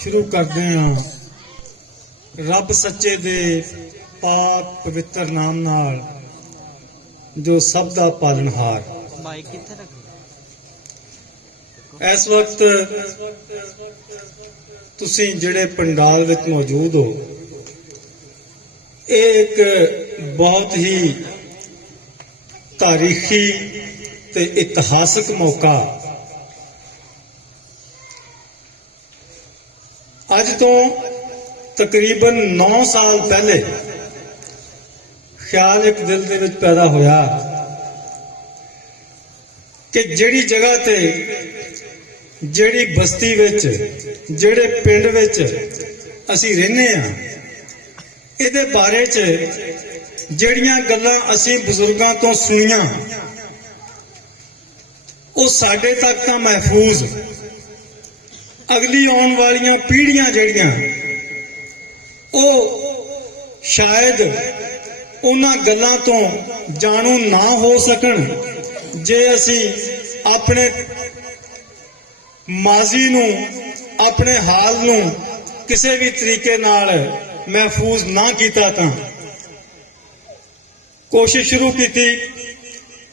शुरू करते हैं रब सच्चे दे पाक पवित्र नाम नाल जो सब दा पालनहार। इस वक्त तुसी जिहड़े पंडाल विच मौजूद हो, एक बहुत ही तारीखी ते इतिहासक मौका अज तो तकरीबन 9 साल पहले ख्याल एक दिल दे विच पैदा होया कि जिहड़ी जगह ते जिहड़ी बस्ती विच जिहड़े पिंड विच असीं रहने आ, इहदे बारे च जिहड़ियां गल्लां असीं बुजुर्गां तो सुनियां वो साडे तक तां महफूज, अगली आने वाली पीढ़ियां जिहड़ियां वो शायद उन्हां गल्लां तो जाणू ना हो सकन जे असी अपने माजी नूं अपने हाल नूं किसी भी तरीके नाल महफूज ना कीता तां कोशिश शुरू की,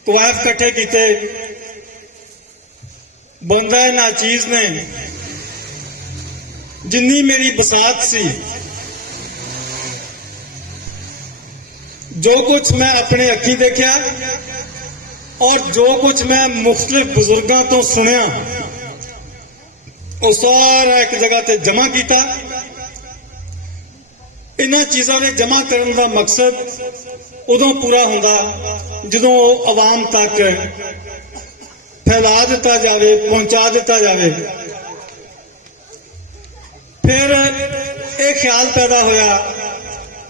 कवायद इकट्ठे कीते, बंदा नाचीज ने जिन्नी मेरी बसात सी, जो कुछ मैं अपने अखी देखा और जो कुछ मैं मुख्तलिफ बुजुर्गों तो सुनिया, वो सारा एक जगह ते जमा किया। इन्हां चीज़ों ने जमा करने का मकसद उदों पूरा होंदा जदों आवाम तक फैला दिता जाए, पहुंचा दिता जाए। फिर एक ख्याल पैदा होया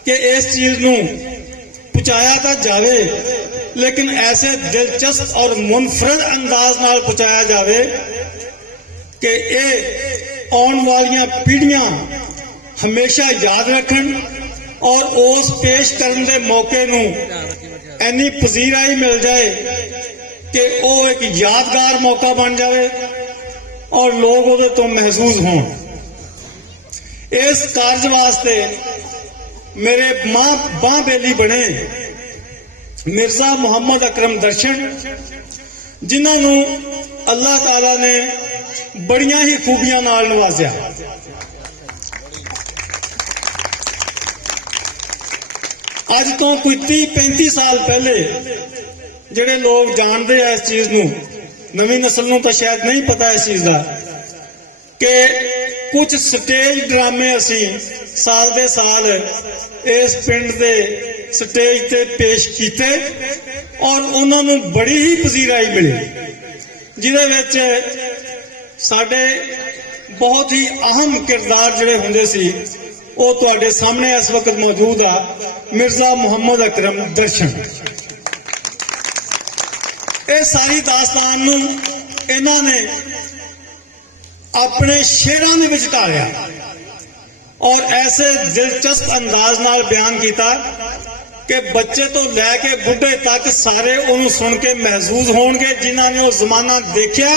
कि इस चीज नूं पहुंचाया तो जाए, लेकिन ऐसे दिलचस्प और मुनफरद अंदाज नाल पहुंचाया जाए कि ये आने वाली पीढ़ियां हमेशा याद रखन और उस पेश करने के मौके नूं इन्नी पजीराई मिल जाए कि वो एक यादगार मौका बन जाए और लोग उहदे तो महसूस हों। इस कार्ज वास्ते मेरे बां बेली बने मिर्जा मुहम्मद अकरम दर्शन, जिन्होंने अल्लाह ताला ने बड़ियां ही खूबियां नाल नवाजिया। अज तो कोई 30-35 साल पहले जिहड़े लोग जानते हैं इस चीज नूं, नवीं नस्ल नूं तो शायद नहीं पता इस चीज का कि कुछ स्टेज ड्रामे असी साल दे साल इस पिंड दे स्टेज ते पेश किए और उन्होंने बड़ी ही पजीराई मिली, जिहदे विच साडे बहुत ही अहम किरदार जिहड़े हुंदे सी वो तुहाडे सामने इस वक्त मौजूद आ। मिर्जा मुहम्मद अकरम दर्शन, ये सारी दास्तान नूं इन्हां ने अपने शेरां दे विच ढालिया और ऐसे दिलचस्प अंदाज नाल बयान किया कि बच्चे तो लैके बुढ़े तक सारे उन्हें सुन के महसूस होणगे। जिन्हां ने वो जमाना देखा,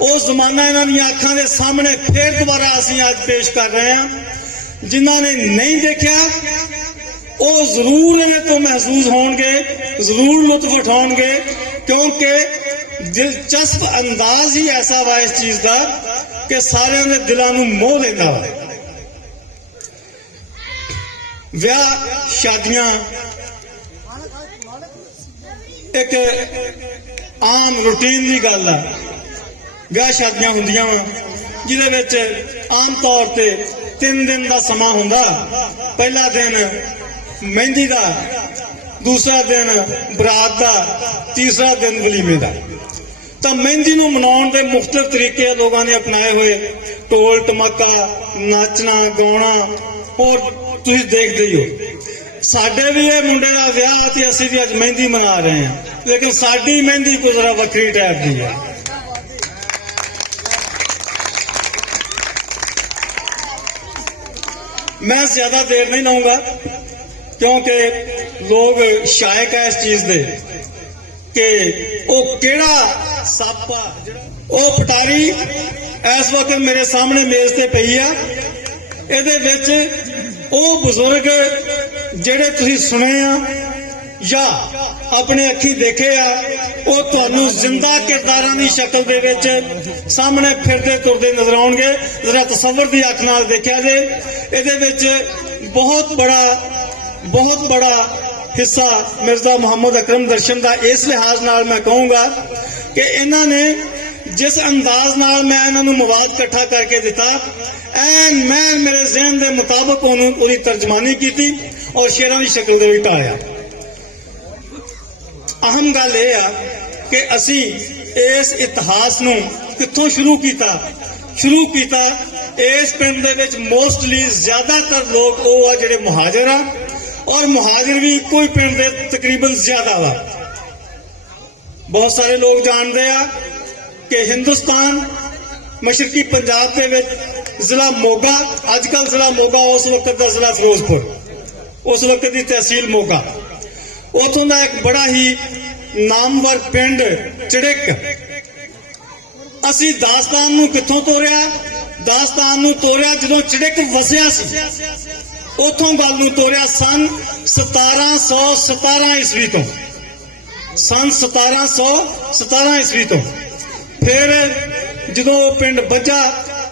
वो जमाना इन्हां दी अखां दे सामने फिर दोबारा असीं अज पेश कर रहे हैं। जिन्हां ने नहीं देखा वो जरूर इन्हें तो महसूस होणगे, जरूर लुत्फ उठाउणगे, क्योंकि दिलचस्प अंदाज ही ऐसा वा इस चीज का कि सारे दे दिलों नूं मोह लेंदा वा। विआह शादियां एक आम रूटीन की गल है। विआह शादियां हुंदियां वा जिहदे विच आम तौर ते 3 दिन का समा हुंदा। पहला दिन मेहंदी का, दूसरा दिन बरात का, तीसरा दिन वलीमे का। तो मेहंदी नूं मनाउण दे मुख्तलिफ तरीके लोगों ने अपनाए हुए, ढोल टमाका, नाचना गाउणा, और तुसीं देखदे ही हो साडे भी ये मुंडे का विआह ते असीं भी अज मेहंदी मना रहे हैं, लेकिन साडी मेहंदी कोई जरा वखरी टाइप की है। मैं ज्यादा देर नहीं लाऊंगा क्योंकि लोग शायक है इस चीज दे कि वो केड़ा ਸੱਪ ਆ ਉਹ ਪਟਾਰੀ ਇਸ ਵਕਤ ਮੇਰੇ ਸਾਹਮਣੇ ਮੇਜ਼ ਤੇ ਪਈ ਆ। ਇਹਦੇ ਵਿੱਚ ਉਹ ਬਜ਼ੁਰਗ ਜਿਹੜੇ ਤੁਸੀਂ ਸੁਣੇ ਆ ਜਾਂ ਆਪਣੇ ਅੱਖੀਂ ਦੇਖੇ ਆ ਉਹ ਤੁਹਾਨੂੰ ਜ਼ਿੰਦਾ ਕਿਰਦਾਰਾਂ ਦੀ ਸ਼ਕਲ ਦੇ ਵਿੱਚ ਸਾਹਮਣੇ ਫਿਰਦੇ ਤੁਰਦੇ ਨਜ਼ਰ ਆਉਣਗੇ। ਜ਼ਰਾ ਤਸੱਵੁਰ ਦੀ ਅੱਖ ਨਾਲ ਦੇਖਿਆ ਜੇ, ਇਹਦੇ ਵਿੱਚ ਬਹੁਤ ਬੜਾ ਹਿੱਸਾ ਮਿਰਜ਼ਾ ਮੁਹੰਮਦ ਅਕਰਮ ਦਰਸ਼ਨ ਦਾ ਇਸ ਲਿਹਾਜ਼ ਨਾਲ ਮੈਂ ਕਹੂੰਗਾ ਕਿ ਇਹਨਾਂ ਨੇ ਜਿਸ ਅੰਦਾਜ਼ ਨਾਲ ਮੈਂ ਇਹਨਾਂ ਨੂੰ ਮਵਾਦ ਇਕੱਠਾ ਕਰਕੇ ਦਿੱਤਾ, ਐਨ ਮੈਂ ਮੇਰੇ ਜ਼ਿਹਨ ਦੇ ਮੁਤਾਬਕ ਉਹਦੀ ਤਰਜਮਾਨੀ ਕੀਤੀ ਔਰ ਸ਼ੇਰਾਂ ਦੀ ਸ਼ਕਲ ਦੇ ਵਿੱਚ ਢਾਲਿਆ। ਅਹਿਮ ਗੱਲ ਇਹ ਆ ਕਿ ਅਸੀਂ ਇਸ ਇਤਿਹਾਸ ਨੂੰ ਕਿੱਥੋਂ ਸ਼ੁਰੂ ਕੀਤਾ। ਇਸ ਪਿੰਡ ਦੇ ਵਿੱਚ ਮੋਸਟਲੀ ਜ਼ਿਆਦਾਤਰ ਲੋਕ ਉਹ ਆ ਜਿਹੜੇ ਮੁਹਾਜਰ ਆ, ਔਰ ਮੁਹਾਜਰ ਵੀ ਇੱਕੋ ਹੀ ਪਿੰਡ ਦੇ ਤਕਰੀਬਨ ਜ਼ਿਆਦਾ ਵਾ। ਬਹੁਤ ਸਾਰੇ ਲੋਕ ਜਾਣਦੇ ਆ ਕਿ ਹਿੰਦੁਸਤਾਨ ਮਸ਼ਰਕੀ ਪੰਜਾਬ ਦੇ ਵਿੱਚ ਜ਼ਿਲ੍ਹਾ ਮੋਗਾ, ਅੱਜ ਕੱਲ੍ਹ ਜ਼ਿਲ੍ਹਾ ਮੋਗਾ ਉਸ ਵਕਤ ਦਾ ਜ਼ਿਲ੍ਹਾ ਫਿਰੋਜ਼ਪੁਰ, ਉਸ ਵਕਤ ਦੀ ਤਹਿਸੀਲ ਮੋਗਾ, ਉੱਥੋਂ ਦਾ ਇੱਕ ਬੜਾ ਹੀ ਨਾਮਵਰ ਪਿੰਡ ਚੜਿੱਕ। ਅਸੀਂ ਦਾਸਤਾਨ ਨੂੰ ਕਿੱਥੋਂ ਤੋਰਿਆ? ਦਾਸਤਾਨ ਨੂੰ ਤੋਰਿਆ ਜਦੋਂ ਚੜਿੱਕ ਵਸਿਆ ਸੀ, ਉੱਥੋਂ ਗੱਲ ਨੂੰ ਤੋਰਿਆ ਸਨ 1717 ਈਸਵੀ ਤੋਂ। ਸਨ 1717 ਈਸਵੀ ਤੋਂ। ਫਿਰ ਜਦੋਂ ਉਹ ਪਿੰਡ ਬੱਝਾ,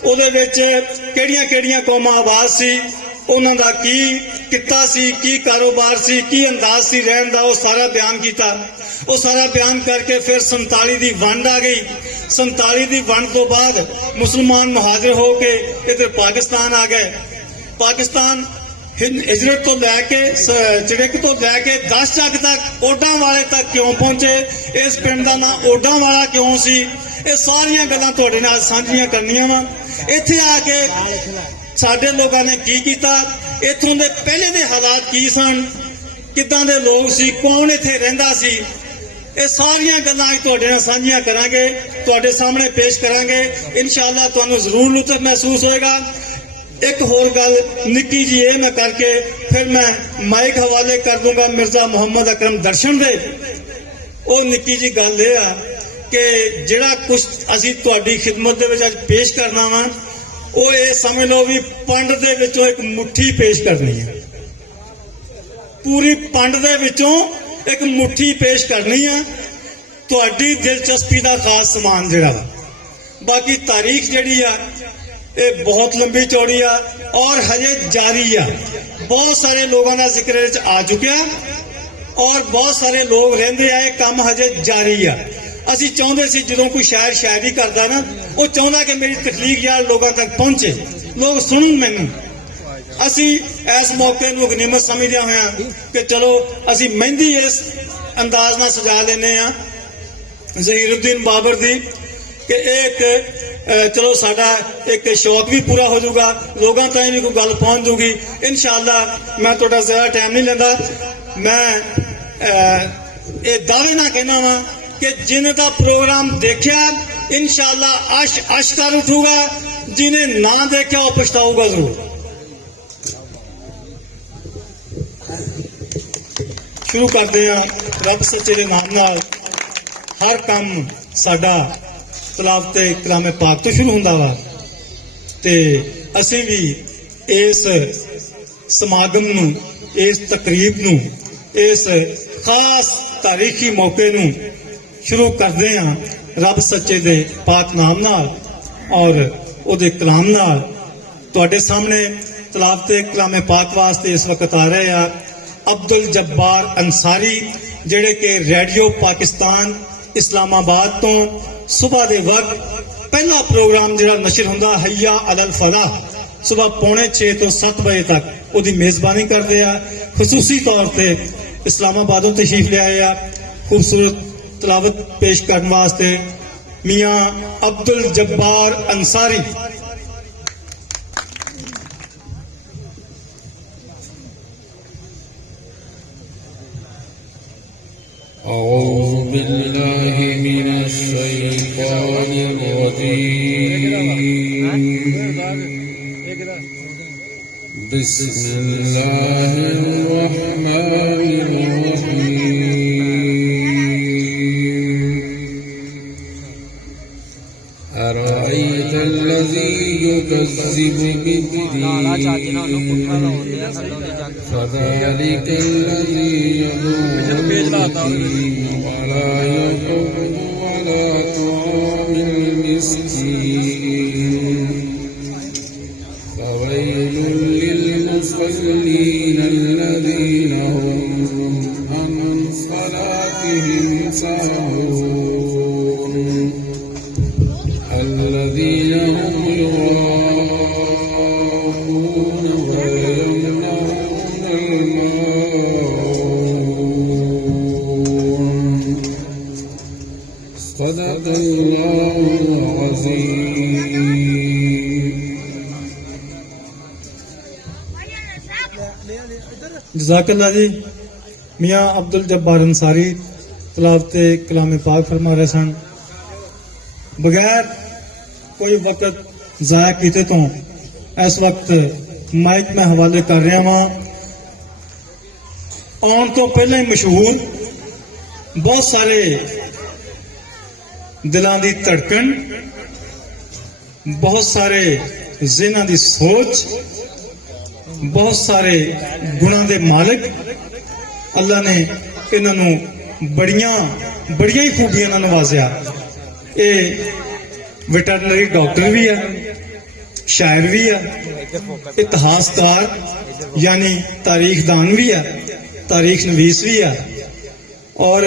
ਉਹਦੇ ਵਿੱਚ ਕਿਹੜੀਆਂ ਕੌਮਾਂ ਆਬਾਦ ਸੀ, ਉਹਨਾਂ ਦਾ ਕੀ ਕਿੱਤਾ ਸੀ, ਕੀ ਕਾਰੋਬਾਰ ਸੀ, ਕੀ ਅੰਦਾਜ਼ ਸੀ ਰਹਿਣ ਦਾ, ਉਹ ਸਾਰਾ ਬਿਆਨ ਕੀਤਾ। ਉਹ ਸਾਰਾ ਬਿਆਨ ਕਰਕੇ ਫਿਰ 47 ਦੀ ਵੰਡ ਆ ਗਈ। 47 ਦੀ ਵੰਡ ਤੋਂ ਬਾਅਦ ਮੁਸਲਮਾਨ ਮੁਹਾਜਰ ਹੋ ਕੇ ਇੱਧਰ ਪਾਕਿਸਤਾਨ ਆ ਗਏ। ਪਾਕਿਸਤਾਨ ਹਿਜਰਤ ਤੋਂ ਲੈ ਕੇ ਚੜਿੱਕ ਤੋਂ ਲੈ ਕੇ 10 ਚੱਕ ਤੱਕ ਓਡਾਂ ਵਾਲੇ ਤੱਕ ਕਿਉਂ ਪਹੁੰਚੇ, ਇਸ ਪਿੰਡ ਦਾ ਨਾਂ ਓਡਾਂ ਵਾਲਾ ਕਿਉਂ ਸੀ, ਇਹ ਸਾਰੀਆਂ ਗੱਲਾਂ ਤੁਹਾਡੇ ਨਾਲ ਸਾਂਝੀਆਂ ਕਰਨੀਆਂ ਵਾ। ਇੱਥੇ ਆ ਕੇ ਸਾਡੇ ਲੋਕਾਂ ਨੇ ਕੀ ਕੀਤਾ, ਇੱਥੋਂ ਦੇ ਪਹਿਲੇ ਦੇ ਹਾਲਾਤ ਕੀ ਸਨ, ਕਿੱਦਾਂ ਦੇ ਲੋਕ ਸੀ, ਕੌਣ ਇੱਥੇ ਰਹਿੰਦਾ ਸੀ, ਇਹ ਸਾਰੀਆਂ ਗੱਲਾਂ ਅੱਜ ਤੁਹਾਡੇ ਨਾਲ ਸਾਂਝੀਆਂ ਕਰਾਂਗੇ, ਤੁਹਾਡੇ ਸਾਹਮਣੇ ਪੇਸ਼ ਕਰਾਂਗੇ। ਇਨਸ਼ਾਅੱਲਾ ਤੁਹਾਨੂੰ ਜ਼ਰੂਰ ਲੁਤਫ ਮਹਿਸੂਸ ਹੋਏਗਾ। ਇੱਕ ਹੋਰ ਗੱਲ ਨਿੱਕੀ ਜੀ ਇਹ ਮੈਂ ਕਰਕੇ ਫਿਰ ਮੈਂ ਮਾਈਕ ਹਵਾਲੇ ਕਰ ਦੂੰਗਾ ਮਿਰਜ਼ਾ ਮੁਹੰਮਦ ਅਕਰਮ ਦਰਸ਼ਨ ਦੇ। ਉਹ ਨਿੱਕੀ ਜੀ ਗੱਲ ਇਹ ਆ ਕਿ ਜਿਹੜਾ ਕੁਝ ਅਸੀਂ ਤੁਹਾਡੀ ਖਿਦਮਤ ਦੇ ਵਿੱਚ ਅੱਜ ਪੇਸ਼ ਕਰਨਾ ਵਾ, ਉਹ ਇਹ ਸਮਝ ਲਓ ਵੀ ਪੰਡ ਦੇ ਵਿੱਚੋਂ ਇੱਕ ਮੁੱਠੀ ਪੇਸ਼ ਕਰਨੀ ਹੈ। ਪੂਰੀ ਪੰਡ ਦੇ ਵਿੱਚੋਂ ਇੱਕ ਮੁੱਠੀ ਪੇਸ਼ ਕਰਨੀ ਆ, ਤੁਹਾਡੀ ਦਿਲਚਸਪੀ ਦਾ ਖਾਸ ਸਮਾਨ ਜਿਹੜਾ ਵਾ। ਬਾਕੀ ਤਾਰੀਖ ਜਿਹੜੀ ਆ ਇਹ ਬਹੁਤ ਲੰਬੀ ਚੌੜੀ ਆ ਔਰ ਹਜੇ ਜਾਰੀ ਆ। ਬਹੁਤ ਸਾਰੇ ਲੋਕਾਂ ਦਾ ਜ਼ਿਕਰ ਵਿੱਚ ਆ ਚੁੱਕਿਆ ਔਰ ਬਹੁਤ ਸਾਰੇ ਲੋਕ ਰਹਿੰਦੇ ਆ, ਇਹ ਕੰਮ ਹਜੇ ਜਾਰੀ ਆ। ਅਸੀਂ ਚਾਹੁੰਦੇ ਸੀ ਜਦੋਂ ਕੋਈ ਸ਼ਾਇਰ ਸ਼ਾਇਰੀ ਕਰਦਾ ਨਾ, ਉਹ ਚਾਹੁੰਦਾ ਕਿ ਮੇਰੀ ਤਖਲੀਕ ਯਾਰ ਲੋਕਾਂ ਤੱਕ ਪਹੁੰਚੇ, ਲੋਕ ਸੁਣਨ ਮੈਨੂੰ। ਅਸੀਂ ਇਸ ਮੌਕੇ ਨੂੰ ਗਨੀਮਤ ਸਮਝਦਿਆਂ ਹੋਇਆਂ ਕਿ ਚਲੋ ਅਸੀਂ ਮਹਿੰਦੀ ਇਸ ਅੰਦਾਜ਼ ਨਾਲ ਸਜਾ ਲੈਨੇ ਆ ਜ਼ਹੀਰੁੱਦੀਨ ਬਾਬਰ ਦੀ ਕਿ ਇੱਕ ਚਲੋ ਸਾਡਾ ਇੱਕ ਸ਼ੌਕ ਵੀ ਪੂਰਾ ਹੋ ਜਾਊਗਾ, ਲੋਕਾਂ ਤਾਈਂ ਵੀ ਕੋਈ ਗੱਲ ਪਹੁੰਚ ਜੂਗੀ ਇਨਸ਼ਾਅੱਲਾ। ਮੈਂ ਤੁਹਾਡਾ ਜ਼ਿਆਦਾ ਟਾਈਮ ਨਹੀਂ ਲੈਂਦਾ। ਮੈਂ ਇਹ ਦਾਅਵੇ ਨਾਲ ਕਹਿਣਾ ਵਾ ਕਿ ਜਿਨ੍ਹਾਂ ਦਾ ਪ੍ਰੋਗਰਾਮ ਦੇਖਿਆ ਇਨਸ਼ਾਅੱਲਾ ਅਸ਼ ਕਰ ਉਠੂਗਾ, ਜਿਹਨੇ ਨਾ ਦੇਖਿਆ ਉਹ ਪਛਤਾਊਗਾ ਜ਼ਰੂਰ। ਸ਼ੁਰੂ ਕਰਦੇ ਹਾਂ ਰੱਬ ਸੱਚੇ ਦੇ ਨਾਮ ਨਾਲ। ਹਰ ਕੰਮ ਸਾਡਾ ਤਲਾਵਤੇ ਕਲਾਮੇ ਪਾਕ ਤੋਂ ਸ਼ੁਰੂ ਹੁੰਦਾ ਵਾ ਤੇ ਅਸੀਂ ਵੀ ਇਸ ਸਮਾਗਮ ਨੂੰ, ਇਸ ਤਕਰੀਬ ਨੂੰ, ਇਸ ਖਾਸ ਤਾਰੀਖੀ ਮੌਕੇ ਨੂੰ ਸ਼ੁਰੂ ਕਰਦੇ ਹਾਂ ਰੱਬ ਸੱਚੇ ਦੇ ਪਾਕ ਨਾਮ ਨਾਲ ਔਰ ਉਹਦੇ ਕਲਾਮ ਨਾਲ। ਤੁਹਾਡੇ ਸਾਹਮਣੇ ਤਲਾਵਤੇ ਕਲਾਮੇ ਪਾਕ ਵਾਸਤੇ ਇਸ ਵਕਤ ਆ ਰਹੇ ਆ ਅਬਦੁਲ ਜੱਬਾਰ ਅੰਸਾਰੀ, ਜਿਹੜੇ ਕਿ ਰੇਡੀਓ ਪਾਕਿਸਤਾਨ ਇਸਲਾਮਾਬਾਦ ਤੋਂ ਸੁਬਹ ਦੇ ਵਕਤ ਪਹਿਲਾ ਪ੍ਰੋਗਰਾਮ ਜਿਹੜਾ ਨਸ਼ਰ ਹੁੰਦਾ ਹਯਾ ਅਲਲ ਫਲਾਹ, ਸੁਬਹ 6:45 ਤੋਂ 7 ਵਜੇ ਤੱਕ ਉਹਦੀ ਮੇਜ਼ਬਾਨੀ ਕਰਦੇ ਆ। ਖਸੂਸੀ ਤੌਰ ਤੇ ਇਸਲਾਮਾਬਾਦੋਂ ਤਸ਼ਰੀਫ ਲਿਆਏ ਆ ਖੂਬਸੂਰਤ ਤਲਾਵਤ ਪੇਸ਼ ਕਰਨ ਵਾਸਤੇ ਮੀਆਂ ਅਬਦੁਲ ਜੱਬਾਰ ਅੰਸਾਰੀ। أعوذ بالله من الشيطان الرجيم بسم الله الرحمن الرحيم أرأيت الذي يكذب بالدين فذلك الذي يدعو اليتيم ولا يحض على طعام المسكين فويل للمصلين الذين هم عن صلاتهم ساهون الذين هم يراءون ويمنعون الماعون صدق الله العظيم. جزاک اللہ جی. میاں عبد الجبار انصاری تلاوت کلام پاک فرما رہے سن. بغیر کوئی وقت ضائع کیتے تو اس وقت مائک میں حوالے کر رہا ہاں آن تو پہلے ہی مشہور بہت سارے دلان دی دھڑکن بہت سارے ذہناں دی سوچ بہت سارے گناہ دے مالک اللہ نے انہوں بڑیاں ہی خوبیاں نال نوازیا. اے ویٹرنری ڈاکٹر بھی ہے شاعر بھی ہے اتہاس کار یعنی تاریخ دان بھی ہے تاریخ نویس بھی ہے اور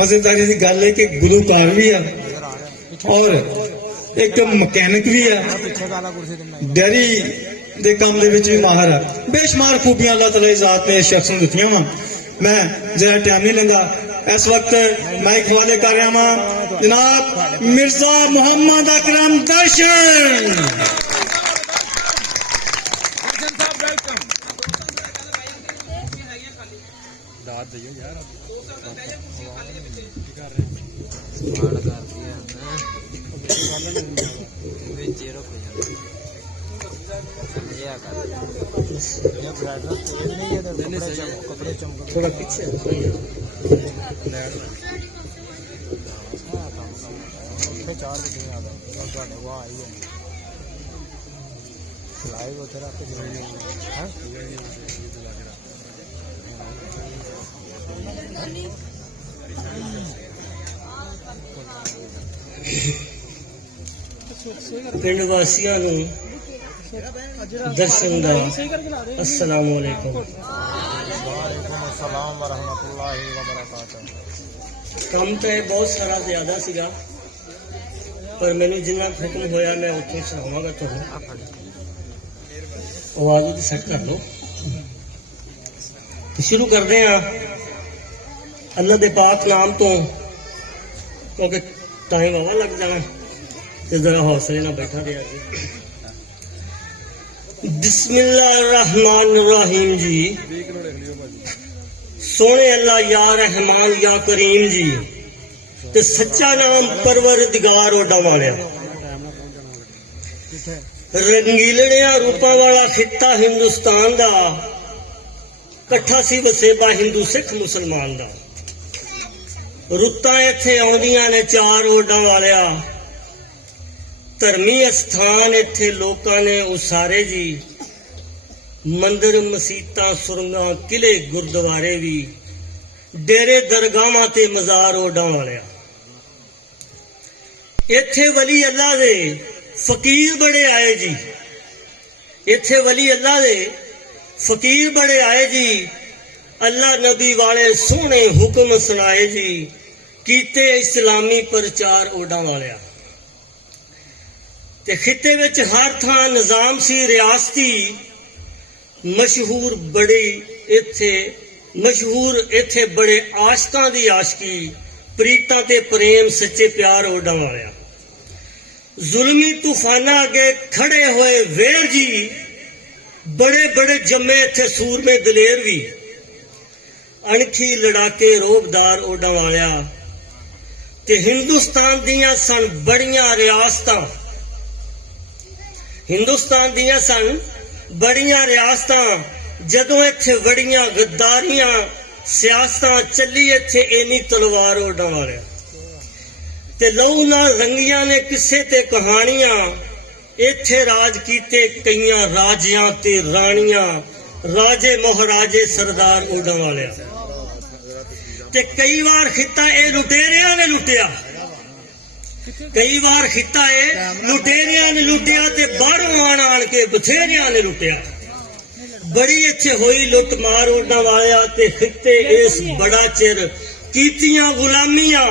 مزیداری کی گل ہے کہ گلوکار بھی ہے اور ایک مکینک بھی ہے ڈیری دے کام دے وچ بھی ماہر ہے. بے شمار خوبیاں اللہ تعالی ذات نے شخص نوں دتیاں وا. میں ذرا ٹائم نہیں لیندا اس وقت مائک حوالے کر رہا ہاں جناب مرزا محمد اکرم درشن. تھوڑا پیچھے پنڈ واسیاں نوں درشن دا السلام علیکم. السلام ورحمۃ اللہ وبرکاتہ. کم تو بہت سارا زیادہ سیگا پر مینو جنہ حکم ہویا میں اتنے سناواں گا. تمہیں آواز تو سیٹ کر لو. شروع کرتے ہیں اللہ دے پاک نام تو کیونکہ ٹائم واوا لگ جانا تو ذرا حوصلے نہ بیٹھا دیا جی. بسم اللہ الرحمن الرحیم جی. سونے اللہ یا رحمان یا کریم جی تے سچا نام پروردگار اوڈا والیا. رنگیلڑیاں روپاں والا خطہ ہندوستان دا کٹھا سی وسیبا ہندو سکھ مسلمان دا. رتاں ایتھے آؤندیاں نے چار اوڈا والیا. دھرمی استھان ایتھے لوکاں نے اسارے جی. مندر مسیتاں سرنگاں قلعے گردوارے بھی ڈیرے درگاہاں تے مزار اوڈاں والیا. ایتھے ولی اللہ دے فقیر بڑے آئے جی. ایتھے ولی اللہ دے فقیر بڑے آئے جی. اللہ نبی والے سونے حکم سنائے جی. کیتے اسلامی پرچار اوڈاں والیا. تے خطے وچ ہر تھاں نظام سی ریاستی مشہور ایتھے بڑے عاشقاں دی عاشقی پریتاں تے پریم سچے پیار اوڈاں والیا. ظلمی طوفاناں اگے کھڑے ہوئے ویر جی. بڑے بڑے جمے ایتھے سورمے دلیر بھی. انکھی لڑاکے روبدار اوڈاں والیا. تے ہندوستان دیاں سن بڑیاں ریاستاں. ہندوستان دیاں سن بڑیاں ریاستاں. جدوں ایتھے وڑیاں غداریاں سیاستاں چلی ایتھے اینی تلوار اوڈاں والیا. ਤੇ ਲਹੂ ਨਾਲ ਰੰਗੀਆਂ ਨੇ ਕਿਸੇ ਤੇ ਕਹਾਣੀਆਂ, ਇੱਥੇ ਰਾਜ ਕੀਤੇ ਕਈਆਂ ਰਾਜਿਆਂ ਤੇ ਰਾਣੀਆਂ, ਰਾਜੇ ਮਹਾਰਾਜੇ ਸਰਦਾਰ ਓਡਾਂ ਵਾਲਿਆ। ਤੇ ਕਈ ਵਾਰ ਖਿੱਤਾ ਇਹ ਲੁਟੇਰਿਆਂ ਨੇ ਲੁੱਟਿਆ, ਕਈ ਵਾਰ ਖਿੱਤਾ ਇਹ ਲੁਟੇਰਿਆਂ ਨੇ ਲੁੱਟਿਆ, ਤੇ ਬਾਹਰੋਂ ਆਣ ਕੇ ਬਥੇਰਿਆਂ ਨੇ ਲੁੱਟਿਆ। ਬੜੀ ਇੱਥੇ ਹੋਈ ਲੁੱਟ ਮਾਰ ਓਡਾਂ ਵਾਲਿਆ, ਤੇ ਖਿੱਤੇ ਇਸ ਬੜਾ ਚਿਰ ਕੀਤੀਆਂ ਗੁਲਾਮੀਆਂ,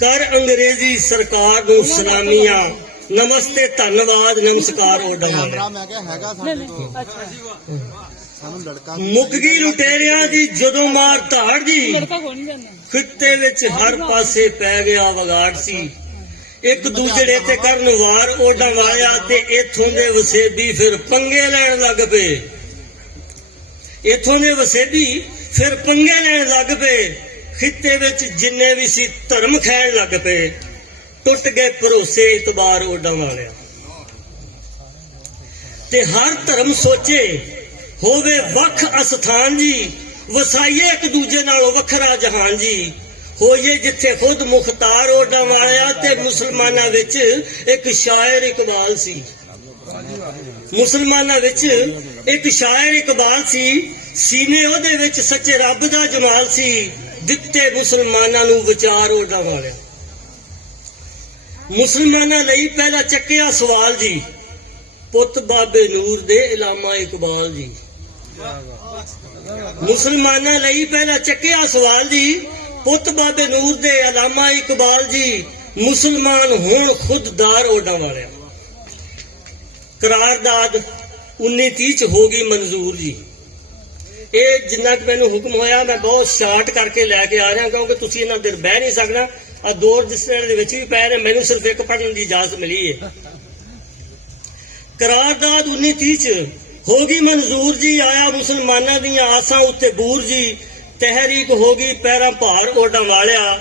ਕਰ ਅੰਗਰੇਜ਼ੀ ਸਰਕਾਰ ਨੂੰ ਸਲਾਮੀਆਂ। ਨਮਸਤੇ, ਧੰਨਵਾਦ, ਨਮਸਕਾਰ ਓਡਾਂ ਵਾਲਿਆ। ਕੈਮਰਾ ਮੈਂ ਕਿਹਾ ਹੈਗਾ ਸਾਡੇ ਕੋਲ, ਸਾਨੂੰ ਲੜਕਾ ਮੁੱਕ ਗਈ ਲੁਟੇਰਿਆਂ ਦੀ ਜਦੋਂ ਮਾਰ ਧਾੜ ਜੀ, ਖਿੱਤੇ ਵਿੱਚ ਹਰ ਪਾਸੇ ਪੈ ਗਿਆ ਵਗਾੜ ਸੀ। ਇੱਕ ਦੂਜੜੇ ਤੇ ਕਰਨ ਵਾਰ ਓਡਾਂ ਵਾਲਿਆ, ਤੇ ਇਥੋਂ ਦੇ ਵਸੇਬੀ ਫਿਰ ਪੰਗੇ ਲੈਣ ਲੱਗ ਪਏ, ਇਥੋਂ ਦੇ ਵਸੇਬੀ ਫਿਰ ਪੰਗੇ ਲੈਣ ਲੱਗ ਪਏ। ਖਿੱਤੇ ਵਿੱਚ ਜਿੰਨੇ ਵੀ ਸੀ ਧਰਮ ਖੈਣ ਲੱਗ ਪਏ, ਟੁੱਟ ਗਏ ਭਰੋਸੇ ਇਤਬਾਰ ਓਡਾਂ ਵਾਲਿਆ। ਤੇ ਹਰ ਧਰਮ ਸੋਚੇ ਹੋਵੇ ਵੱਖ ਅਸਥਾਨ ਜੀ, ਵਸਾਈਏ ਇੱਕ ਦੂਜੇ ਨਾਲੋਂ ਵੱਖਰਾ ਜਹਾਨ ਜੀ। ਹੋਈਏ ਜਿੱਥੇ ਖੁਦ ਮੁਖਤਾਰ ਓਡਾਂ ਵਾਲਿਆ, ਤੇ ਮੁਸਲਮਾਨਾਂ ਵਿੱਚ ਇੱਕ ਸ਼ਾਇਰ ਇਕਬਾਲ ਸੀ, ਮੁਸਲਮਾਨਾਂ ਵਿੱਚ ਇੱਕ ਸ਼ਾਇਰ ਇਕਬਾਲ ਸੀ। ਸੀਨੇ ਉਹਦੇ ਵਿੱਚ ਸੱਚੇ ਰੱਬ ਦਾ ਜਮਾਲ ਸੀ, ਦਿੱਤੇ ਮੁਸਲਮਾਨਾਂ ਨੂੰ ਵਿਚਾਰ ਓਡਾਂ ਵਾਲਿਆ। ਮੁਸਲਮਾਨਾਂ ਲਈ ਪਹਿਲਾ ਚੱਕਿਆ ਸਵਾਲ ਜੀ, ਪੁੱਤ ਬਾਬੇ ਨੂਰ ਦੇ ਇਲਾਮਾ ਇਕਬਾਲ ਜੀ। ਮੁਸਲਮਾਨਾਂ ਲਈ ਪਹਿਲਾ ਚੱਕਿਆ ਸਵਾਲ ਜੀ, ਪੁੱਤ ਬਾਬੇ ਨੂਰ ਦੇ ਇਲਾਮਾ ਇਕਬਾਲ ਜੀ। ਮੁਸਲਮਾਨ ਹੁਣ ਖੁਦਦਾਰ ਓਡਾਂ ਵਾਲਿਆ। ਕਰਾਰਦਾਦ 1930 ਚ ਹੋ ਗਈ ਮਨਜ਼ੂਰ ਜੀ। ਇਹ ਜਿੰਨਾ ਕਿ ਮੈਨੂੰ ਹੁਕਮ ਹੋਇਆ ਮੈਂ ਬਹੁਤ ਸ਼ਾਰਟ ਕਰਕੇ ਲੈ ਕੇ ਆ ਰਿਹਾ, ਕਿਉਂਕਿ ਤੁਸੀਂ ਇਹਨਾਂ ਦੇਰ ਬਹਿ ਨਹੀਂ ਸਕਣਾ। ਆ ਦੋ ਰਜਿਸਟਰ ਦੇ ਵਿੱਚ ਵੀ ਪੈ ਰਹੇ, ਮੈਨੂੰ ਸਿਰਫ ਇੱਕ ਪੜ੍ਹਨ ਦੀ ਇਜਾਜ਼ਤ ਮਿਲੀ ਹੈ। ਕਰਾਰਦਾਦ 1930 ਚ ਹੋ ਗਈ ਮਨਜ਼ੂਰ ਜੀ, ਆਇਆ ਮੁਸਲਮਾਨਾਂ ਦੀਆਂ ਆਸਾਂ ਉੱਤੇ ਬੂਰ ਜੀ। ਤਹਿਰੀਕ ਹੋ ਗਈ ਪੈਰਾਂ ਭਾਰ ਓਡਾਂ ਵਾਲਿਆ,